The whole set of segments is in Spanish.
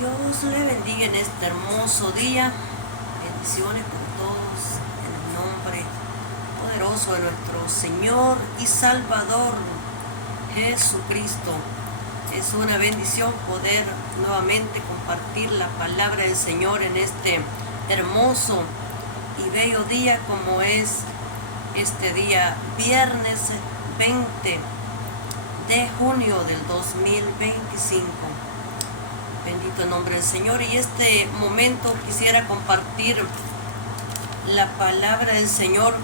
Dios le bendiga en este hermoso día. Bendiciones por todos en el nombre poderoso de nuestro Señor y Salvador Jesucristo. Es una bendición poder nuevamente compartir la palabra del Señor en este hermoso y bello día como es este día viernes 20 de junio del 2025. Bendito el nombre del Señor. Y este momento quisiera compartir la palabra del Señor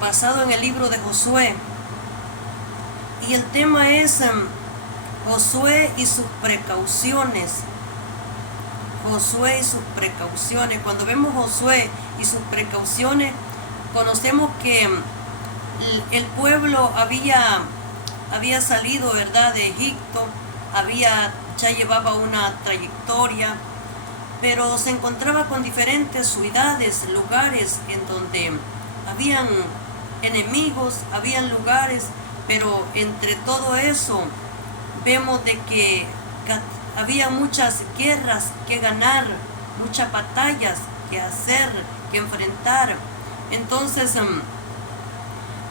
basado en el libro de Josué. Y el tema es Josué y sus precauciones. Josué y sus precauciones. Cuando vemos Josué y sus precauciones, conocemos que el pueblo había salido, ¿verdad?, de Egipto, ya llevaba una trayectoria, pero se encontraba con diferentes ciudades, lugares en donde habían enemigos, habían lugares, pero entre todo eso vemos de que había muchas guerras que ganar, muchas batallas que hacer, que enfrentar. Entonces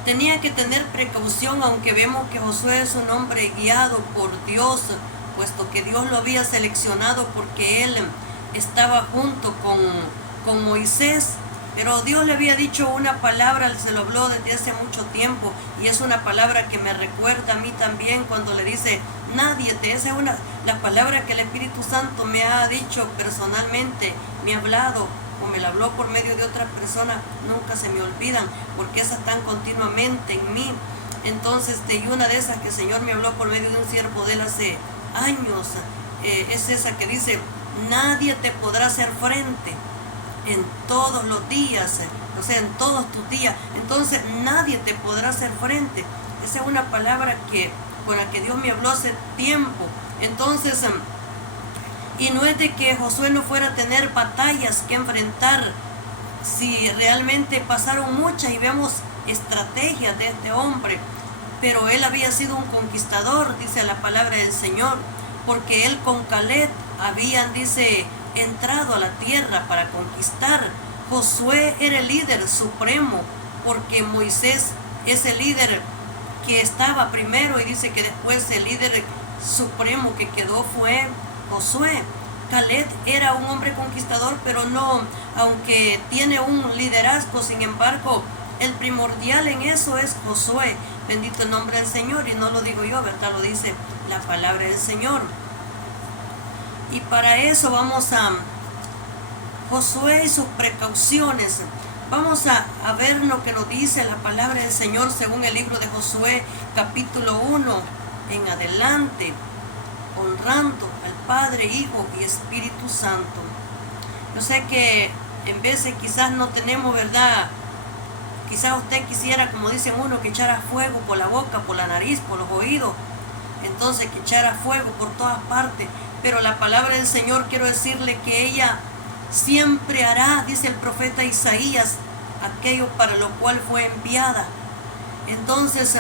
tenía que tener precaución, aunque vemos que Josué es un hombre guiado por Dios, puesto que Dios lo había seleccionado porque él estaba junto con Moisés. Pero Dios le había dicho una palabra, se lo habló desde hace mucho tiempo, y es una palabra que me recuerda a mí también cuando le dice, esa es la palabra que el Espíritu Santo me ha dicho personalmente, me ha hablado, o me la habló por medio de otras personas, nunca se me olvidan, porque esas están continuamente en mí. Entonces, y una de esas que el Señor me habló por medio de un siervo de él hace años, es esa que dice, nadie te podrá hacer frente en todos los días, o sea, en todos tus días. Entonces nadie te podrá hacer frente. Esa es una palabra con la que Dios me habló hace tiempo. Entonces, y no es de que Josué no fuera a tener batallas que enfrentar, si realmente pasaron muchas y vemos estrategias de este hombre, pero él había sido un conquistador, dice la palabra del Señor, porque él con Caleb habían, dice, entrado a la tierra para conquistar. Josué era el líder supremo, porque Moisés es el líder que estaba primero, y dice que después el líder supremo que quedó fue Josué. Caleb era un hombre conquistador, pero no, aunque tiene un liderazgo, sin embargo, el primordial en eso es Josué. Bendito el nombre del Señor, y no lo digo yo, ¿verdad? Lo dice la palabra del Señor. Y para eso vamos a Josué y sus precauciones. Vamos a ver lo que nos dice la palabra del Señor según el libro de Josué, capítulo 1 en adelante, honrando al Padre, Hijo y Espíritu Santo. Yo sé que en veces quizás no tenemos, ¿verdad? Quizás usted quisiera, como dicen uno, que echara fuego por la boca, por la nariz, por los oídos. Entonces que echara fuego por todas partes. Pero la palabra del Señor, quiero decirle que ella siempre hará, dice el profeta Isaías, aquello para lo cual fue enviada. Entonces,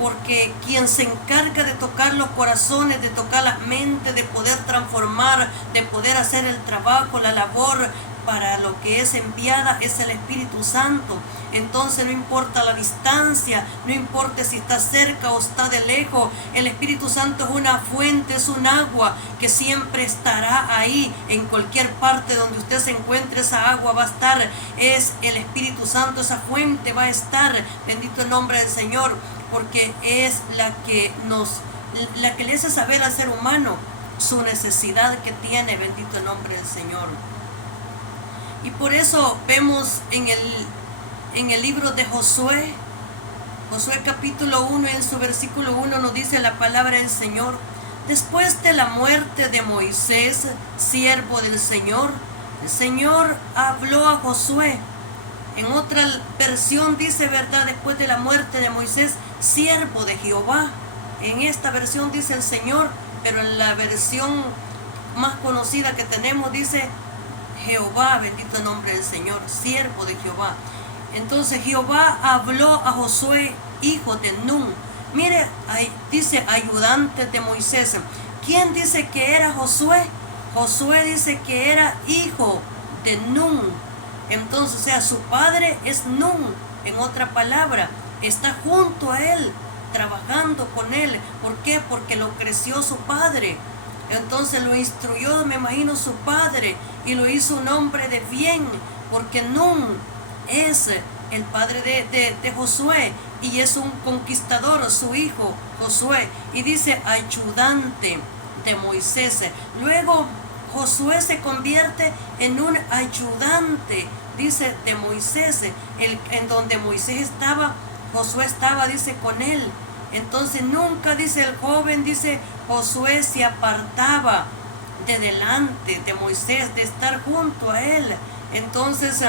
porque quien se encarga de tocar los corazones, de tocar la mente, de poder transformar, de poder hacer el trabajo, la labor para lo que es enviada, es el Espíritu Santo. Entonces no importa la distancia, no importa si está cerca o está de lejos, el Espíritu Santo es una fuente, es un agua que siempre estará ahí. En cualquier parte donde usted se encuentre, esa agua va a estar. Es el Espíritu Santo, esa fuente va a estar. Bendito el nombre del Señor, porque es la que le hace saber al ser humano su necesidad que tiene. Bendito el nombre del Señor. Y por eso vemos en el libro de Josué capítulo 1, en su versículo 1 nos dice la palabra del Señor: después de la muerte de Moisés, siervo del Señor, el Señor habló a Josué. En otra versión dice, ¿verdad?, después de la muerte de Moisés, siervo de Jehová. En esta versión dice el Señor, pero en la versión más conocida que tenemos dice Jehová. Bendito el nombre del Señor, siervo de Jehová. Entonces Jehová habló a Josué, hijo de Nun. Mire, ahí dice ayudante de Moisés. ¿Quién dice que era Josué? Josué dice que era hijo de Nun. Entonces, o sea, su padre es Nun. En otra palabra, está junto a él, trabajando con él. ¿Por qué? Porque lo creció su padre. Entonces lo instruyó, me imagino, su padre, y lo hizo un hombre de bien, porque Nun es el padre de Josué, y es un conquistador, su hijo Josué, y dice ayudante de Moisés. Luego Josué se convierte en un ayudante, dice, de Moisés, en donde Moisés estaba, Josué estaba, dice, con él. Entonces nunca, dice el joven, dice, Josué se apartaba de delante de Moisés, de estar junto a él. Entonces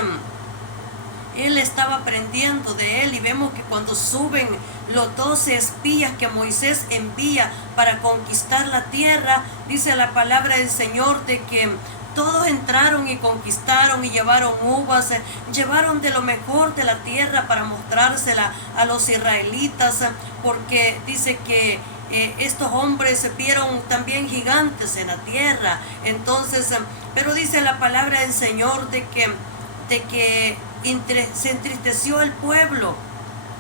él estaba aprendiendo de él, y vemos que cuando suben los 12 espías que Moisés envía para conquistar la tierra, dice la palabra del Señor de que todos entraron y conquistaron y llevaron uvas, llevaron de lo mejor de la tierra para mostrársela a los israelitas, porque dice que estos hombres vieron también gigantes en la tierra. Entonces, pero dice la palabra del Señor de que se entristeció el pueblo,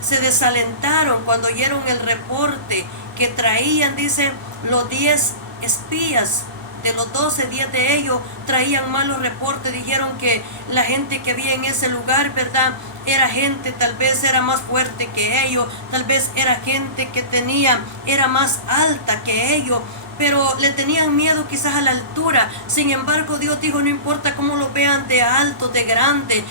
se desalentaron cuando oyeron el reporte que traían, dice, los 10 espías. De los 12, 10 de ellos traían malos reportes, dijeron que la gente que había en ese lugar, ¿verdad?, era gente, tal vez era más fuerte que ellos, tal vez era gente que era más alta que ellos, pero le tenían miedo quizás a la altura. Sin embargo, Dios dijo, no importa cómo lo vean de alto, de grande,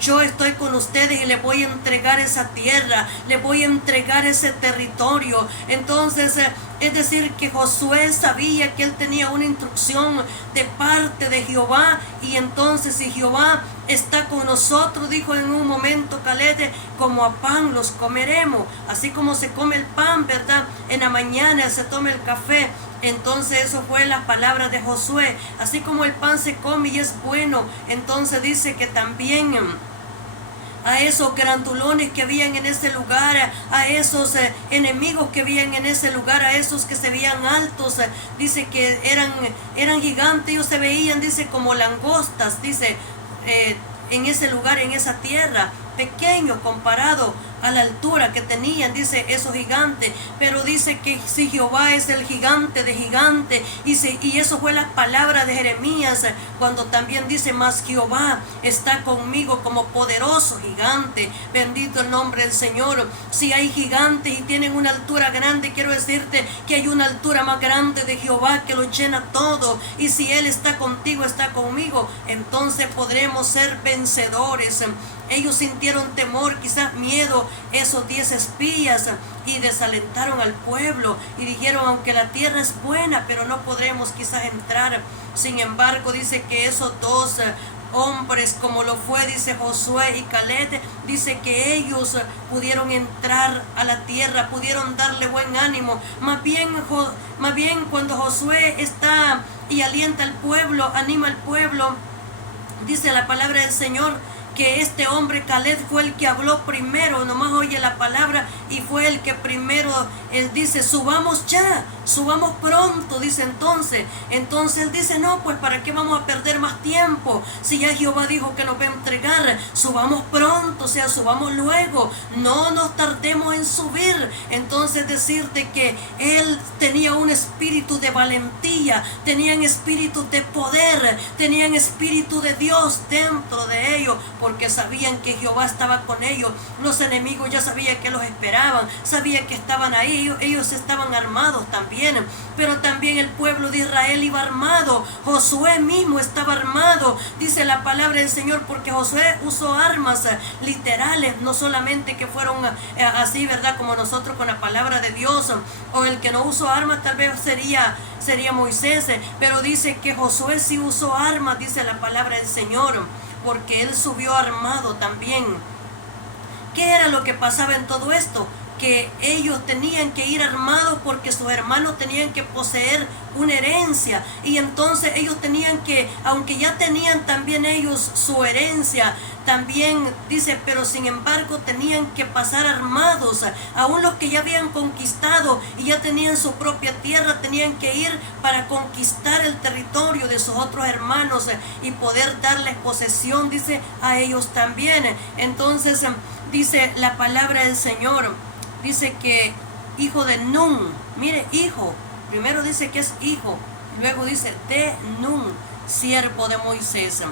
yo estoy con ustedes y les voy a entregar esa tierra, les voy a entregar ese territorio. Entonces, es decir, que Josué sabía que él tenía una instrucción de parte de Jehová, y entonces si Jehová está con nosotros, dijo en un momento Caleb, como a pan los comeremos, así como se come el pan, ¿verdad? En la mañana se toma el café. Entonces eso fue la palabra de Josué, así como el pan se come y es bueno. Entonces dice que también a esos grandulones que habían en ese lugar, a esos enemigos que habían en ese lugar, a esos que se veían altos, dice que eran gigantes, ellos se veían, dice, como langostas, dice, en ese lugar, en esa tierra, pequeño comparado a la altura que tenían, dice, esos gigantes. Pero dice que si Jehová es el gigante de gigantes, y eso fue la palabra de Jeremías, cuando también dice, mas Jehová está conmigo como poderoso gigante. Bendito el nombre del Señor. Si hay gigantes y tienen una altura grande, quiero decirte que hay una altura más grande de Jehová que lo llena todo, y si Él está contigo, está conmigo, entonces podremos ser vencedores. Ellos sintieron temor, quizás miedo, esos 10 espías, y desalentaron al pueblo y dijeron, aunque la tierra es buena, pero no podremos quizás entrar. Sin embargo, dice que esos 2 hombres, como lo fue, dice, Josué y Caleb, dice que ellos pudieron entrar a la tierra, pudieron darle buen ánimo. Más bien cuando Josué está y alienta al pueblo, anima al pueblo, dice la palabra del Señor que este hombre Caleb fue el que habló primero, nomás oye la palabra, y fue el que primero, él dice, subamos ya, subamos pronto, dice. Entonces él dice, no, pues para qué vamos a perder más tiempo, si ya Jehová dijo que nos va a entregar, subamos pronto, o sea, subamos luego, no nos tardemos en subir. Entonces decirte que él tenía un espíritu de valentía, tenían espíritu de poder, tenían espíritu de Dios dentro de ellos, porque sabían que Jehová estaba con ellos. Los enemigos ya sabían que los esperaban, sabían que estaban ahí, ellos estaban armados también, pero también el pueblo de Israel iba armado. Josué mismo estaba armado, dice la palabra del Señor, porque Josué usó armas literales, no solamente que fueron así, ¿verdad?, como nosotros con la palabra de Dios, o el que no usó armas tal vez sería Moisés, pero dice que Josué sí usó armas, dice la palabra del Señor, porque él subió armado también. ¿Qué era lo que pasaba en todo esto? que ellos tenían que ir armados porque sus hermanos tenían que poseer una herencia, y entonces ellos tenían que, aunque ya tenían también ellos su herencia, también dice, pero sin embargo tenían que pasar armados. Aún los que ya habían conquistado y ya tenían su propia tierra, tenían que ir para conquistar el territorio de sus otros hermanos y poder darles posesión, dice, a ellos también. Entonces dice la palabra del Señor, dice que hijo de Nun, mire, hijo, primero dice que es hijo, luego dice de Nun, siervo de Moisés,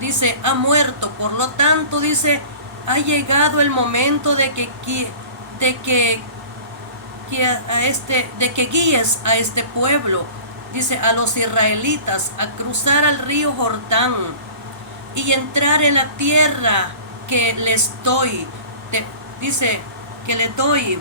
dice, ha muerto. Por lo tanto, dice, ha llegado el momento de que guíes a este pueblo, dice, a los israelitas, a cruzar al río Jordán y entrar en la tierra que les doy. Dice que les doy.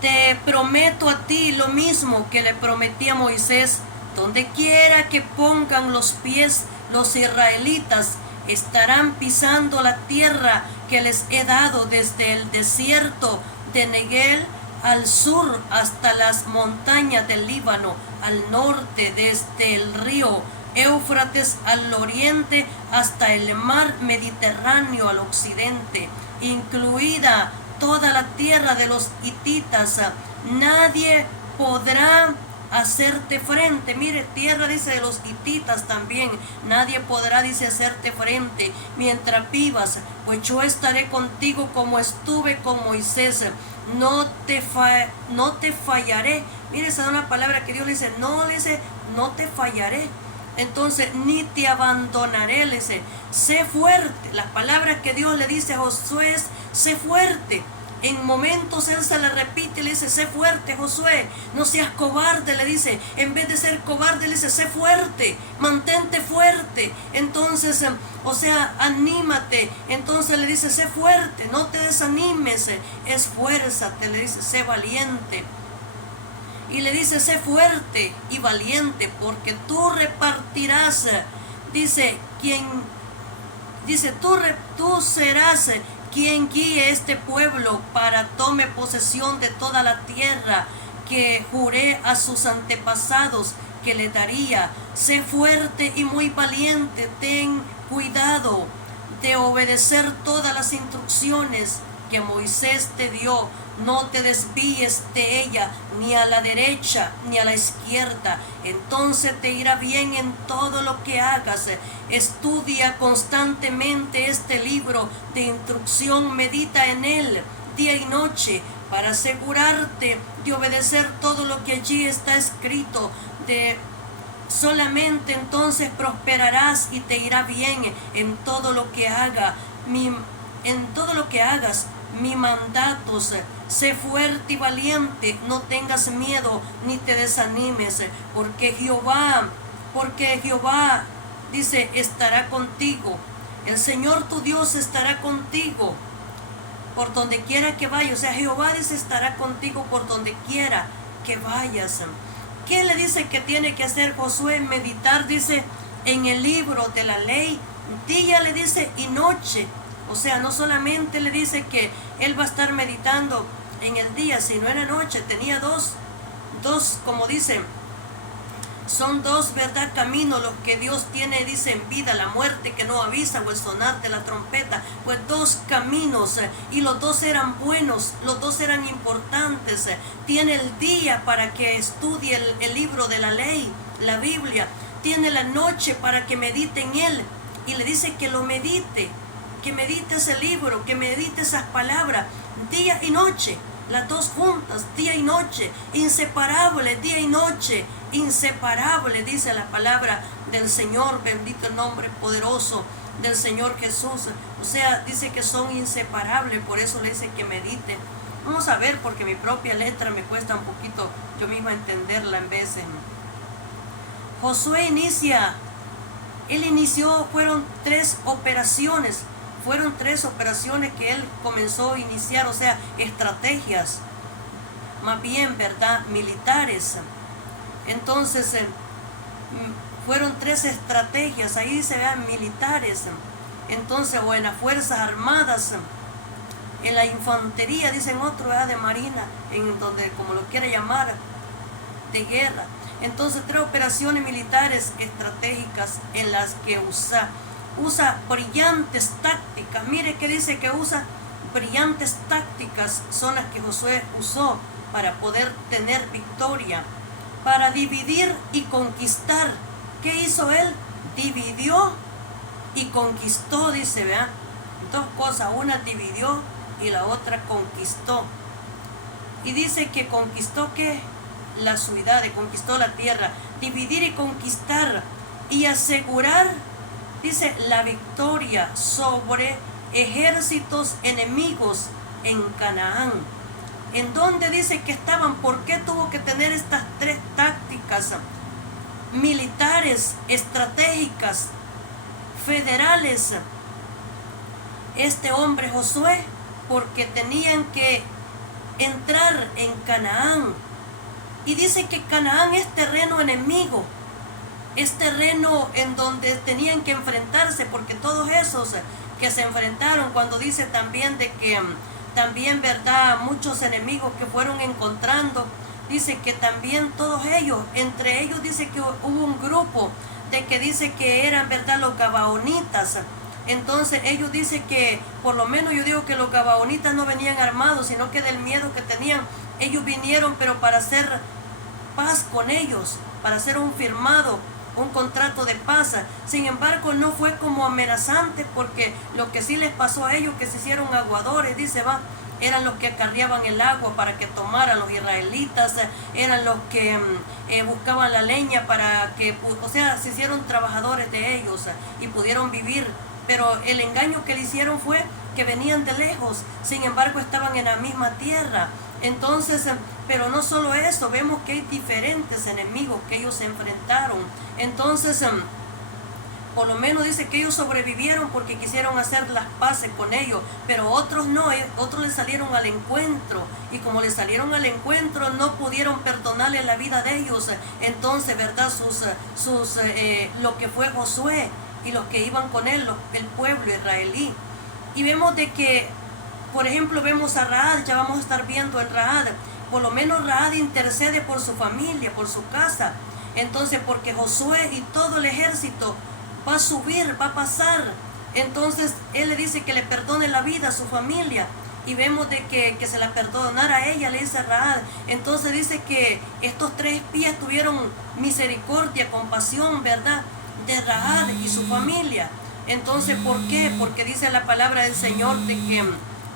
Te prometo a ti lo mismo que le prometí a Moisés. Donde quiera que pongan los pies los israelitas, estarán pisando la tierra que les he dado desde el desierto de Neguel al sur hasta las montañas del Líbano, al norte desde el río Éufrates al oriente hasta el mar Mediterráneo al occidente, incluida toda la tierra de los hititas. Nadie podrá hacerte frente. Mire, tierra, dice, de los hititas también. Nadie podrá, dice, hacerte frente mientras vivas, pues yo estaré contigo como estuve con Moisés. No te fallaré. Mire, esa es una palabra que Dios le dice, no te fallaré. Entonces, ni te abandonaré, le dice, sé fuerte. Las palabras que Dios le dice a Josué es, sé fuerte. En momentos él se le repite y le dice, sé fuerte, Josué, no seas cobarde, le dice. En vez de ser cobarde, le dice, sé fuerte, mantente fuerte. Entonces, anímate. Entonces le dice, sé fuerte, no te desanimes, esfuérzate, le dice, sé valiente. Y le dice, sé fuerte y valiente, porque tú repartirás, dice, tú serás quien guíe este pueblo para tome posesión de toda la tierra que juré a sus antepasados que le daría. Sé fuerte y muy valiente, ten cuidado de obedecer todas las instrucciones que Moisés te dio. No te desvíes de ella, ni a la derecha ni a la izquierda. Entonces te irá bien en todo lo que hagas. Estudia constantemente este libro de instrucción, medita en él día y noche, para asegurarte de obedecer todo lo que allí está escrito. Solamente entonces prosperarás y te irá bien en todo lo que hagas. Mi mandatos, sé fuerte y valiente, no tengas miedo ni te desanimes, porque Jehová, dice, estará contigo. El Señor tu Dios estará contigo por donde quiera que vayas. O sea, Jehová, dice, estará contigo por donde quiera que vayas. ¿Qué le dice que tiene que hacer Josué? Meditar, dice, en el libro de la ley, día, le dice, y noche. O sea, no solamente le dice que él va a estar meditando en el día, sino en la noche. Tenía dos, como dice, son dos, ¿verdad?, caminos los que Dios tiene, dice, en vida: la muerte que no avisa o el sonar de la trompeta. Pues dos caminos, y los dos eran buenos, los dos eran importantes. Tiene el día para que estudie el libro de la ley, la Biblia. Tiene la noche para que medite en él, y le dice que lo medite, que medite ese libro, que medite esas palabras, día y noche, las dos juntas, día y noche, inseparable, día y noche, inseparable, dice la palabra del Señor. Bendito el nombre poderoso del Señor Jesús. O sea, dice que son inseparables, por eso le dice que medite. Vamos a ver, porque mi propia letra me cuesta un poquito yo misma entenderla en veces. Josué fueron tres operaciones que él comenzó a iniciar, o sea, estrategias, más bien, ¿verdad?, militares. Entonces, fueron tres estrategias, ahí se vean militares, entonces, o en las Fuerzas Armadas. en la infantería, dicen otro, de marina, en donde, como lo quiera llamar, de guerra. Entonces 3 operaciones militares estratégicas en las que usa brillantes tácticas. Mire que dice que usa brillantes tácticas, son las que Josué usó para poder tener victoria, para dividir y conquistar. ¿Qué hizo él? Dividió y conquistó, dice, ¿verdad? 2 cosas, una dividió y la otra conquistó. Y dice que conquistó, ¿qué? La ciudad, conquistó la tierra, dividir y conquistar y asegurar, dice, la victoria sobre ejércitos enemigos en Canaán. ¿En dónde dice que estaban? ¿Por qué tuvo que tener estas 3 tácticas militares, estratégicas, federales, este hombre Josué? Porque tenían que entrar en Canaán. Y dice que Canaán es terreno enemigo, es terreno en donde tenían que enfrentarse, porque todos esos que se enfrentaron, cuando dice también de que también, ¿verdad?, muchos enemigos que fueron encontrando, dice que también todos ellos, entre ellos dice que hubo un grupo de que dice que eran, ¿verdad?, los gabaonitas. Entonces ellos dicen que, por lo menos yo digo que los gabaonitas no venían armados, sino que del miedo que tenían, ellos vinieron pero para hacer paz con ellos, para hacer un firmado, un contrato de paz. Sin embargo, no fue como amenazante, porque lo que sí les pasó a ellos, que se hicieron aguadores, dice, eran los que acarreaban el agua para que tomaran los israelitas, eran los que buscaban la leña para que, o sea, se hicieron trabajadores de ellos y pudieron vivir. Pero el engaño que le hicieron fue que venían de lejos, sin embargo estaban en la misma tierra. Entonces, pero no solo eso, vemos que hay diferentes enemigos que ellos se enfrentaron. Entonces, por lo menos dice que ellos sobrevivieron porque quisieron hacer las paces con ellos, pero otros no, otros les salieron al encuentro, y como les salieron al encuentro no pudieron perdonarle la vida de ellos. Entonces, ¿verdad?, lo que fue Josué y los que iban con él, el pueblo israelí. Y vemos de que, por ejemplo, vemos a Rahab, ya vamos a estar viendo en Rahab, por lo menos Rahab intercede por su familia, por su casa. Entonces, porque Josué y todo el ejército va a subir, va a pasar, entonces él le dice que le perdone la vida a su familia, y vemos de que se la perdonara a ella, le dice a Rahab. Entonces dice que estos 3 espías tuvieron misericordia, compasión, ¿verdad?, de Rahab y su familia. Entonces, ¿por qué? Porque dice la palabra del Señor de que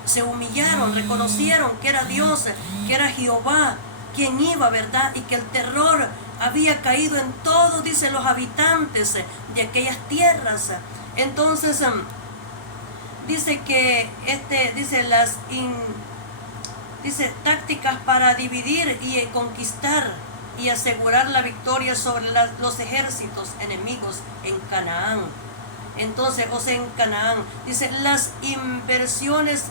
se humillaron, reconocieron que era Dios, que era Jehová quien iba, ¿verdad?, y que el terror había caído en todos, dice, los habitantes de aquellas tierras. Entonces, dice que dice tácticas para dividir y conquistar y asegurar la victoria sobre los ejércitos enemigos en Canaán. Entonces, o sea, en Canaán, dice, las inversiones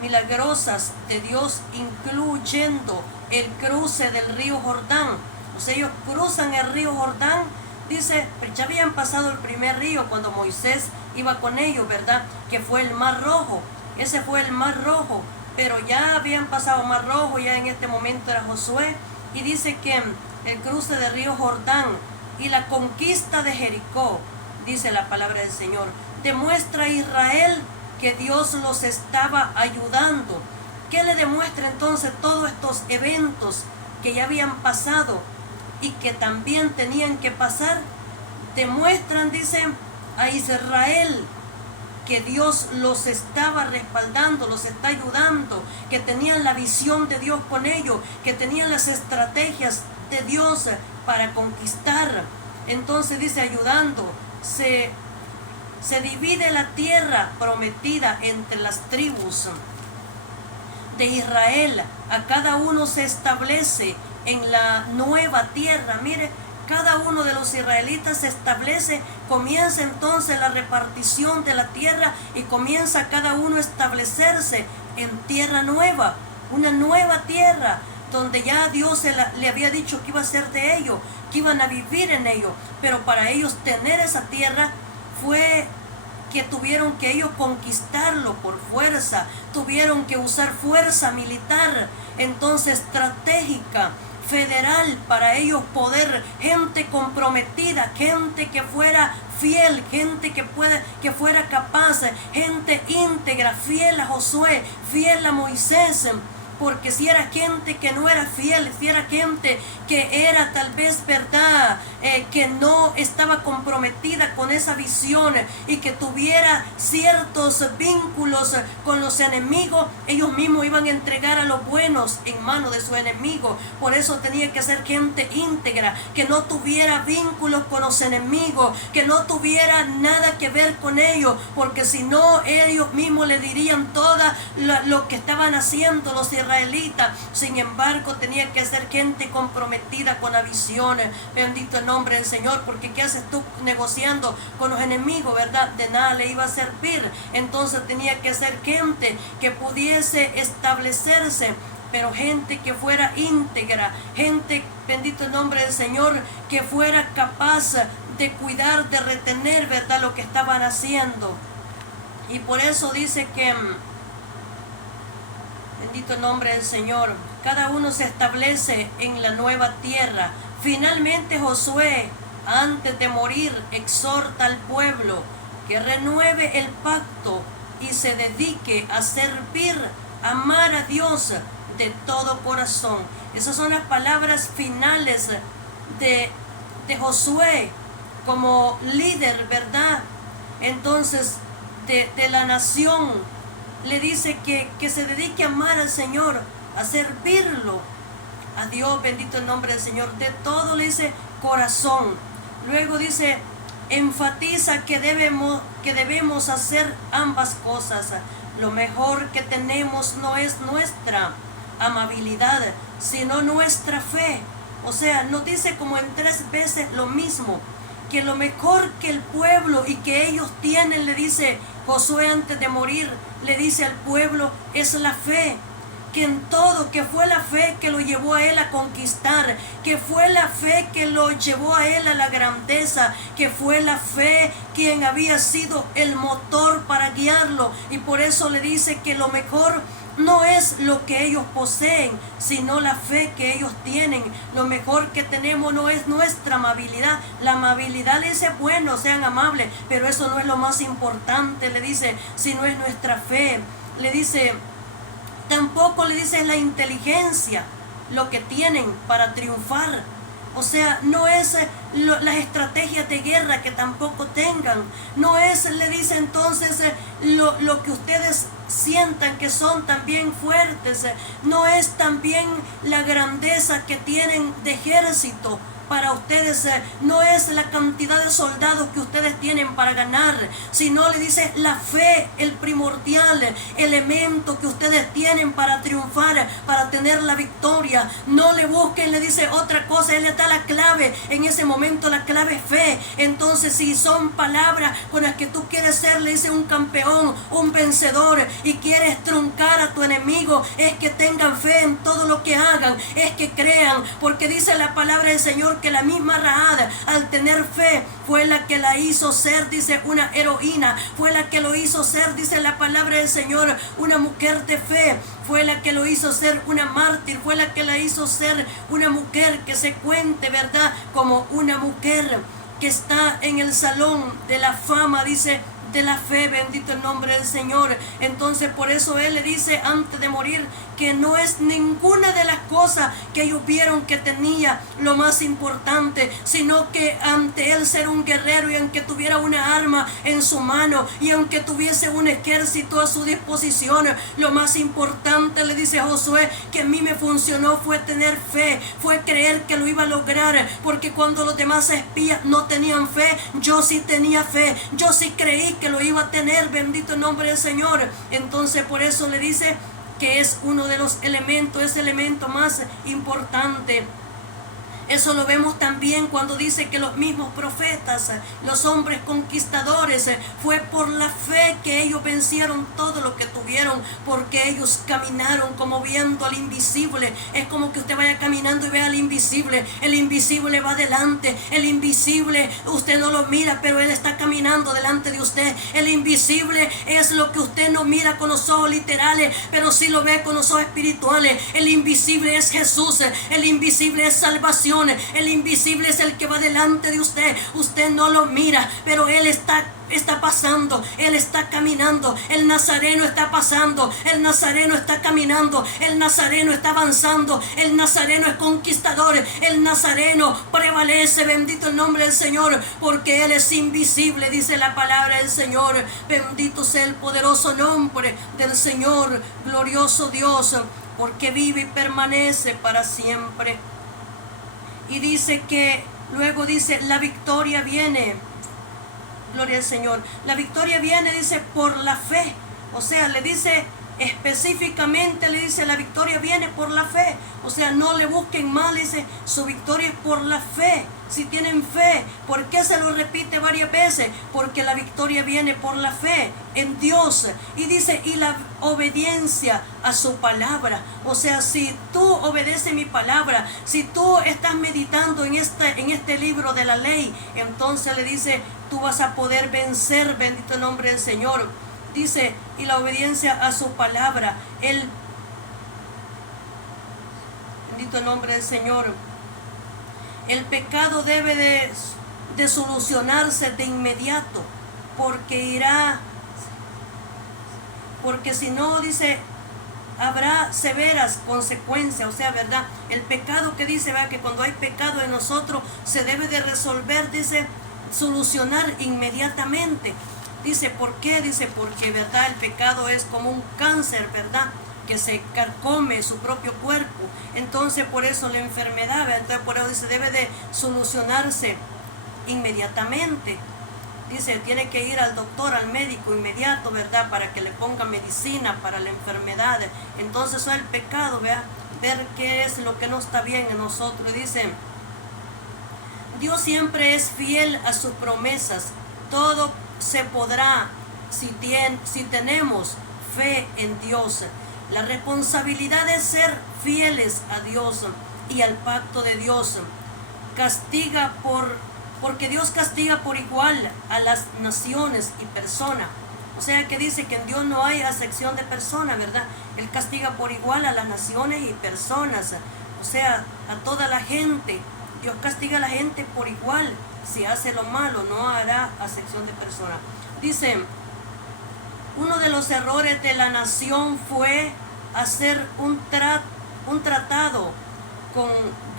milagrosas de Dios, incluyendo el cruce del río Jordán. O sea, ellos cruzan el río Jordán, dice, ya habían pasado el primer río cuando Moisés iba con ellos, ¿verdad?, que fue el Mar Rojo. Ese fue el Mar Rojo, pero ya habían pasado el Mar Rojo, ya en este momento era Josué. Y dice que el cruce del río Jordán y la conquista de Jericó, dice la palabra del Señor, demuestra a Israel que Dios los estaba ayudando. ¿Qué le demuestra entonces todos estos eventos que ya habían pasado y que también tenían que pasar? Demuestran, dicen, a Israel que Dios los estaba respaldando, los está ayudando, que tenían la visión de Dios con ellos, que tenían las estrategias de Dios para conquistar. Entonces dice, ayudando, se divide la tierra prometida entre las tribus de Israel. A cada uno se establece en la nueva tierra. Mire, cada uno de los israelitas se establece, comienza entonces la repartición de la tierra y comienza cada uno a establecerse en tierra nueva, una nueva tierra donde ya Dios le había dicho que iba a ser de ellos, que iban a vivir en ellos. Pero para ellos tener esa tierra fue que tuvieron que ellos conquistarlo por fuerza, tuvieron que usar fuerza militar, entonces estratégica, federal, para ellos poder, gente comprometida, gente que fuera fiel, gente que fuera capaz, gente íntegra, fiel a Josué, fiel a Moisés. Porque si era gente que no era fiel, si era gente que era tal vez verdad, que no estaba comprometida con esa visión y que tuviera ciertos vínculos con los enemigos, ellos mismos iban a entregar a los buenos en manos de su enemigo. Por eso tenía que ser gente íntegra, que no tuviera vínculos con los enemigos, que no tuviera nada que ver con ellos, porque si no, ellos mismos le dirían todo lo que estaban haciendo los israelitas. Sin embargo, tenía que ser gente comprometida con la visión. Bendito el nombre del Señor, porque ¿qué haces tú negociando con los enemigos, verdad? De nada le iba a servir. Entonces tenía que ser gente que pudiese establecerse, pero gente que fuera íntegra, gente, bendito el nombre del Señor, que fuera capaz de cuidar, de retener, verdad, lo que estaban haciendo. Y por eso dice que, bendito el nombre del Señor, cada uno se establece en la nueva tierra. Finalmente Josué, antes de morir, exhorta al pueblo que renueve el pacto y se dedique a servir, amar a Dios de todo corazón. Esas son las palabras finales de Josué como líder, ¿verdad? Entonces, de la nación. Le dice que se dedique a amar al Señor, a servirlo, a Dios, bendito el nombre del Señor, de todo, le dice, corazón. Luego dice, enfatiza que debemos hacer ambas cosas. Lo mejor que tenemos no es nuestra amabilidad, sino nuestra fe. O sea, nos dice como en 3 veces lo mismo, que lo mejor que el pueblo y que ellos tienen, le dice Josué antes de morir, le dice al pueblo, es la fe. Que en todo, que fue la fe que lo llevó a él a conquistar, que fue la fe que lo llevó a él a la grandeza, que fue la fe quien había sido el motor para guiarlo. Y por eso le dice que lo mejor no es lo que ellos poseen, sino la fe que ellos tienen. Lo mejor que tenemos no es nuestra amabilidad. La amabilidad le dice, bueno, sean amables, pero eso no es lo más importante, le dice, sino es nuestra fe. Le dice, tampoco le dice la inteligencia, lo que tienen para triunfar. O sea, no es las estrategias de guerra que tampoco tengan. No es, le dice entonces, lo que ustedes sientan que son también fuertes. No es también la grandeza que tienen de ejército para ustedes, no es la cantidad de soldados que ustedes tienen para ganar, sino le dice la fe, el primordial elemento que ustedes tienen para triunfar, para tener la victoria. No le busquen, le dice otra cosa, él le da la clave. En ese momento la clave es fe. Entonces, si son palabras con las que tú quieres ser, le dice, un campeón, un vencedor, y quieres truncar a tu enemigo, es que tengan fe en todo lo que hagan, es que crean, porque dice la palabra del Señor que la misma Rahab, al tener fe, fue la que la hizo ser, dice, una heroína, fue la que lo hizo ser, dice la palabra del Señor, una mujer de fe, fue la que lo hizo ser una mártir, fue la que la hizo ser una mujer que se cuente, ¿verdad?, como una mujer que está en el salón de la fama, dice, de la fe, bendito el nombre del Señor. Entonces por eso él le dice antes de morir que no es ninguna de las cosas que ellos vieron que tenía lo más importante, sino que ante él ser un guerrero, y aunque tuviera una arma en su mano, y aunque tuviese un ejército a su disposición, lo más importante, le dice Josué, que a mí me funcionó fue tener fe, fue creer que lo iba a lograr, porque cuando los demás espías no tenían fe, yo sí tenía fe, yo sí creí que lo iba a tener, bendito el nombre del Señor. Entonces por eso le dice que es uno de los elementos, ese elemento más importante. Eso lo vemos también cuando dice que los mismos profetas, los hombres conquistadores, fue por la fe que ellos vencieron todo lo que tuvieron, porque ellos caminaron como viendo al invisible. Es como que usted vaya caminando y vea al invisible. El invisible va delante, el invisible usted no lo mira, pero él está caminando delante de usted. El invisible es lo que usted no mira con los ojos literales, pero sí lo ve con los ojos espirituales. El invisible es Jesús, el invisible es salvación. El invisible es el que va delante de usted. Usted no lo mira, pero Él está pasando, Él está caminando. El Nazareno está pasando, el Nazareno está caminando, el Nazareno está avanzando, el Nazareno es conquistador, el Nazareno prevalece. Bendito el nombre del Señor, porque Él es invisible, dice la palabra del Señor. Bendito sea el poderoso nombre del Señor, glorioso Dios, porque vive y permanece para siempre. Y dice que, luego dice, la victoria viene, gloria al Señor, la victoria viene, dice, por la fe. O sea, le dice específicamente, le dice, la victoria viene por la fe. O sea, no le busquen mal, dice, su victoria es por la fe. Si tienen fe, ¿por qué se lo repite varias veces? Porque la victoria viene por la fe en Dios. Y dice, y la obediencia a su palabra. O sea, si tú obedeces mi palabra, si tú estás meditando en este libro de la ley, entonces le dice, tú vas a poder vencer, bendito el nombre del Señor. Dice, y la obediencia a su palabra. Bendito el nombre del Señor. El pecado debe de solucionarse de inmediato, porque si no, dice, habrá severas consecuencias. O sea, ¿verdad? El pecado que dice, ¿verdad? Que cuando hay pecado en nosotros se debe de resolver, dice, solucionar inmediatamente. Dice, ¿por qué? Dice, porque, ¿verdad? El pecado es como un cáncer, ¿verdad? Que se carcome su propio cuerpo. Entonces, por eso la enfermedad, ¿verdad? Entonces, por eso dice, debe de solucionarse inmediatamente. Dice, tiene que ir al doctor, al médico inmediato, ¿verdad? Para que le ponga medicina para la enfermedad. Entonces, eso es el pecado, ¿verdad? Ver qué es lo que no está bien en nosotros. Dice, Dios siempre es fiel a sus promesas. Todo se podrá si tenemos fe en Dios. La responsabilidad es ser fieles a Dios y al pacto de Dios. Porque Dios castiga por igual a las naciones y personas. O sea que dice que en Dios no hay acepción de personas, ¿verdad? Él castiga por igual a las naciones y personas. O sea, a toda la gente. Dios castiga a la gente por igual. Si hace lo malo, no hará acepción de personas. Dice, uno de los errores de la nación fue hacer un tratado con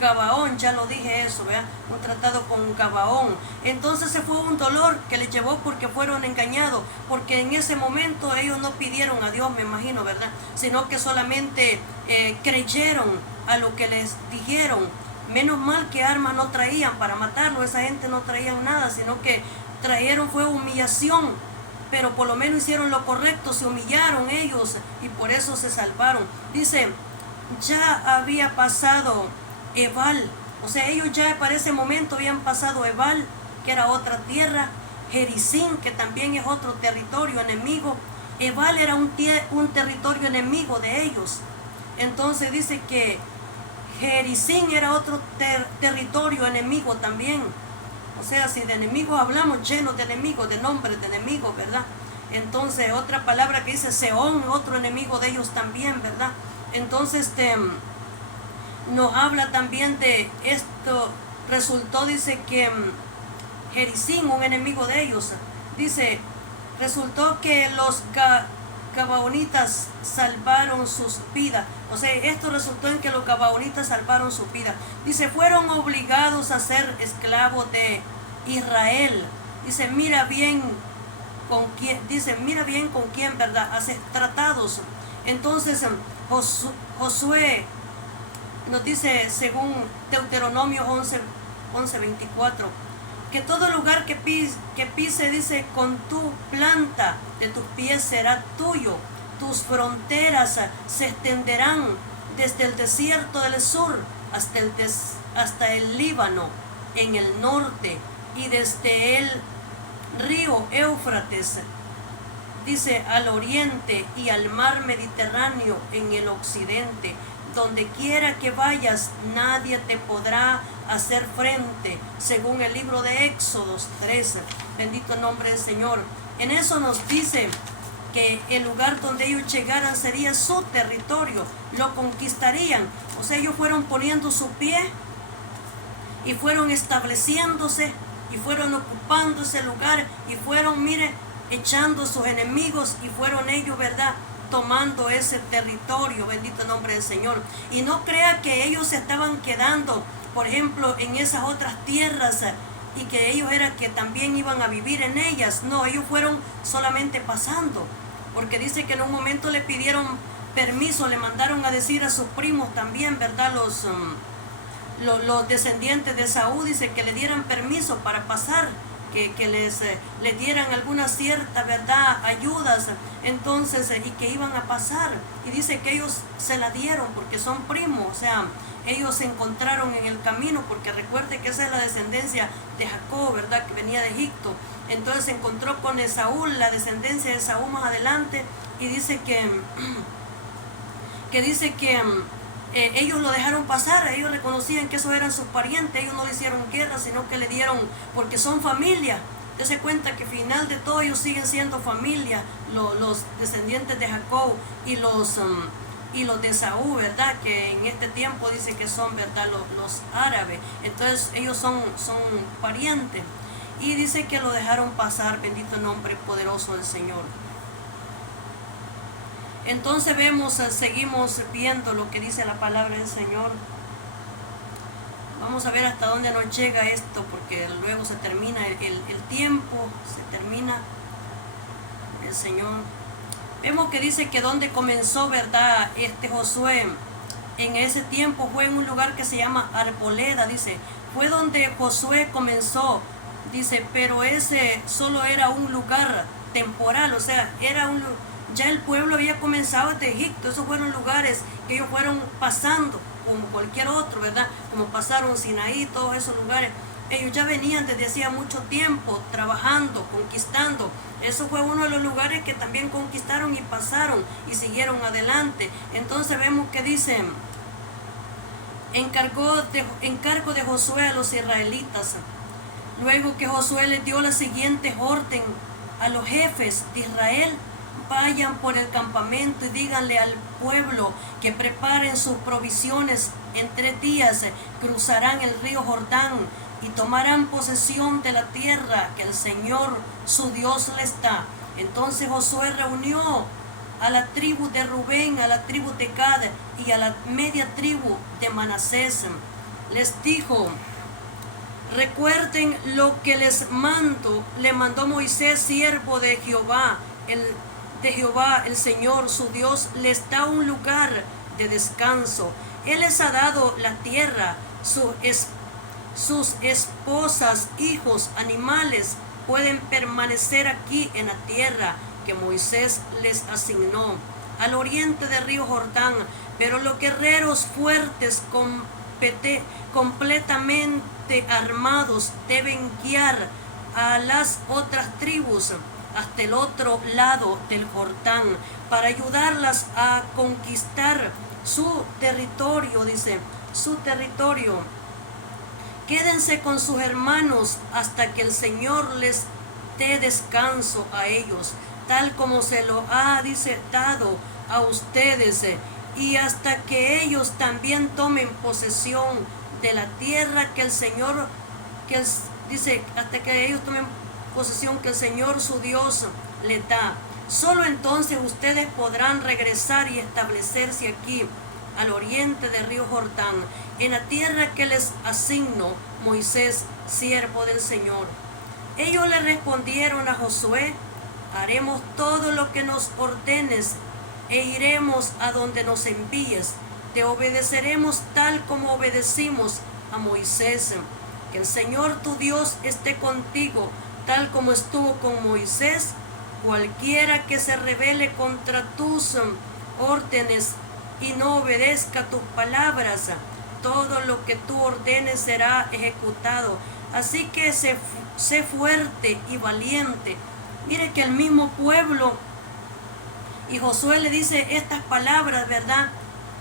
Gabaón. Ya lo dije eso, ¿verdad? Un tratado con Gabaón. Entonces se fue un dolor que les llevó porque fueron engañados, porque en ese momento ellos no pidieron a Dios, me imagino, ¿verdad? Sino que solamente creyeron a lo que les dijeron. Menos mal que armas no traían para matarlo, esa gente no traían nada, sino que trajeron fue humillación, pero por lo menos hicieron lo correcto, se humillaron ellos y por eso se salvaron. Dice, ya había pasado Ebal, o sea, ellos ya para ese momento habían pasado Ebal, que era otra tierra, Gerizim, que también es otro territorio enemigo. Ebal era un territorio enemigo de ellos. Entonces dice que Gerizim era otro territorio enemigo también. O sea, si de enemigos hablamos, llenos de enemigos, de nombres de enemigos, ¿verdad? Entonces, otra palabra que dice Seón, otro enemigo de ellos también, ¿verdad? Entonces, nos habla también de esto. Resultó, dice que Gerizim, un enemigo de ellos, dice, resultó que los Gabaonitas salvaron sus vidas. O sea, esto resultó en que los Gabaonitas salvaron su vida. Dice, fueron obligados a ser esclavos de Israel. Dice, mira bien con quién, ¿verdad? Hace tratados. Entonces, Josué nos dice, según Deuteronomio 11:24, que todo lugar que pise, dice, con tu planta de tus pies será tuyo. Tus fronteras se extenderán desde el desierto del sur hasta el Líbano en el norte, y desde el río Éufrates, dice, al oriente, y al mar Mediterráneo en el occidente. Donde quiera que vayas, nadie te podrá hacer frente, según el libro de Éxodos 13. Bendito el nombre del Señor. En eso nos dice que el lugar donde ellos llegaran sería su territorio, lo conquistarían. O sea, ellos fueron poniendo su pie y fueron estableciéndose y fueron ocupando ese lugar y fueron, mire, echando sus enemigos, y fueron ellos, ¿verdad?, tomando ese territorio. Bendito el nombre del Señor. Y no crea que ellos se estaban quedando, por ejemplo, en esas otras tierras, y que ellos eran que también iban a vivir en ellas. No, ellos fueron solamente pasando, porque dice que en un momento le pidieron permiso, le mandaron a decir a sus primos también, ¿verdad?, los descendientes de Saúl, dice que le dieran permiso para pasar, que les dieran alguna cierta, ¿verdad?, ayudas, entonces, y que iban a pasar. Y dice que ellos se la dieron porque son primos, o sea, ellos se encontraron en el camino, porque recuerde que esa es la descendencia de Jacob, ¿verdad?, que venía de Egipto. Entonces se encontró con Esaú, la descendencia de Esaú más adelante, y dice que ellos lo dejaron pasar. Ellos reconocían que esos eran sus parientes. Ellos no le hicieron guerra, sino que le dieron, porque son familia. Dese cuenta que al final de todo ellos siguen siendo familia, los descendientes de Jacob y los de Esaú, ¿verdad?, que en este tiempo dice que son, ¿verdad?, los árabes. Entonces ellos son parientes, y dice que lo dejaron pasar. Bendito el nombre poderoso del Señor. Entonces seguimos viendo lo que dice la palabra del Señor. Vamos a ver hasta dónde nos llega esto, porque luego se termina el tiempo, se termina el Señor. Vemos que dice que donde comenzó, ¿verdad?, Josué, en ese tiempo fue en un lugar que se llama Arboleda, dice, fue donde Josué comenzó, dice, pero ese solo era un lugar temporal, o sea, ya el pueblo había comenzado desde Egipto. Esos fueron lugares que ellos fueron pasando, como cualquier otro, ¿verdad?, como pasaron Sinaí, todos esos lugares. Ellos ya venían desde hacía mucho tiempo trabajando, conquistando. Eso fue uno de los lugares que también conquistaron y pasaron y siguieron adelante. Entonces vemos que dice, encargo de Josué a los israelitas. Luego que Josué les dio la siguiente orden a los jefes de Israel: vayan por el campamento y díganle al pueblo que preparen sus provisiones. En 3 días cruzarán el río Jordán y tomarán posesión de la tierra que el Señor su Dios les da. Entonces Josué reunió a la tribu de Rubén, a la tribu de Gad y a la media tribu de Manasés. Les dijo: recuerden lo que le mandó Moisés, siervo de Jehová. El Señor su Dios les da un lugar de descanso. Él les ha dado la tierra. Sus esposas, hijos, animales pueden permanecer aquí en la tierra que Moisés les asignó al oriente del río Jordán, pero los guerreros fuertes completamente armados deben guiar a las otras tribus hasta el otro lado del Jordán para ayudarlas a conquistar su territorio. Dice, su territorio. Quédense con sus hermanos hasta que el Señor les dé descanso a ellos, tal como se lo ha, dice, dado a ustedes, y hasta que ellos también tomen posesión de la tierra que el Señor, dice, hasta que ellos tomen posesión que el Señor su Dios les da. Solo entonces ustedes podrán regresar y establecerse aquí al oriente del río Jordán, en la tierra que les asignó Moisés, siervo del Señor. Ellos le respondieron a Josué: haremos todo lo que nos ordenes e iremos a donde nos envíes. Te obedeceremos tal como obedecimos a Moisés. Que el Señor tu Dios esté contigo, tal como estuvo con Moisés. Cualquiera que se rebele contra tus órdenes y no obedezca tus palabras, todo lo que tú ordenes será ejecutado. Así que sé fuerte y valiente. Mire que el mismo pueblo y Josué le dice estas palabras, ¿verdad?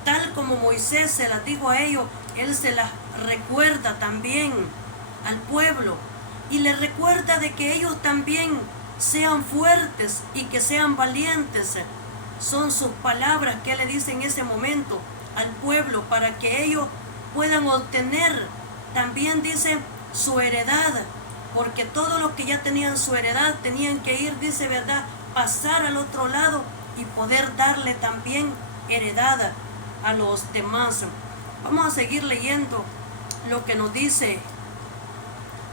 Tal como Moisés se las dijo a ellos, él se las recuerda también al pueblo y le recuerda de que ellos también sean fuertes y que sean valientes. Son sus palabras que él le dice en ese momento al pueblo para que ellos puedan obtener también, dice, su heredad, porque todos los que ya tenían su heredad tenían que ir, dice, ¿verdad?, pasar al otro lado y poder darle también heredad a los demás. Vamos a seguir leyendo lo que nos dice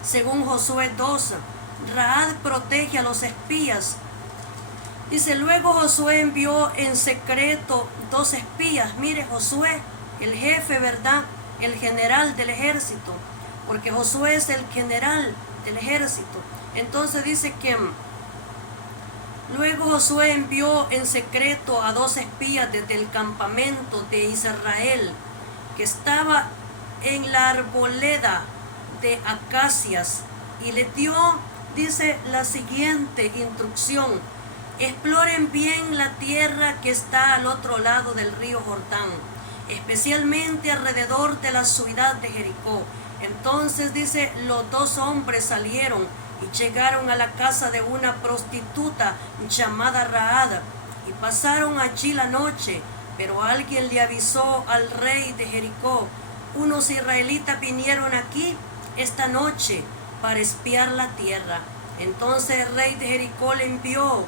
según Josué 2. Rahab protege a los espías. Dice, luego Josué envió en secreto 2 espías. Mire, Josué, el jefe, ¿verdad?, el general del ejército, porque Josué es el general del ejército. Entonces dice que luego Josué envió en secreto a 2 espías desde el campamento de Israel, que estaba en la arboleda de acacias, y les dio, dice, la siguiente instrucción: exploren bien la tierra que está al otro lado del río Jordán, especialmente alrededor de la ciudad de Jericó. Entonces dice, los 2 hombres salieron y llegaron a la casa de una prostituta llamada Rahab y pasaron allí la noche. Pero alguien le avisó al rey de Jericó: unos israelitas vinieron aquí esta noche para espiar la tierra. Entonces el rey de Jericó le envió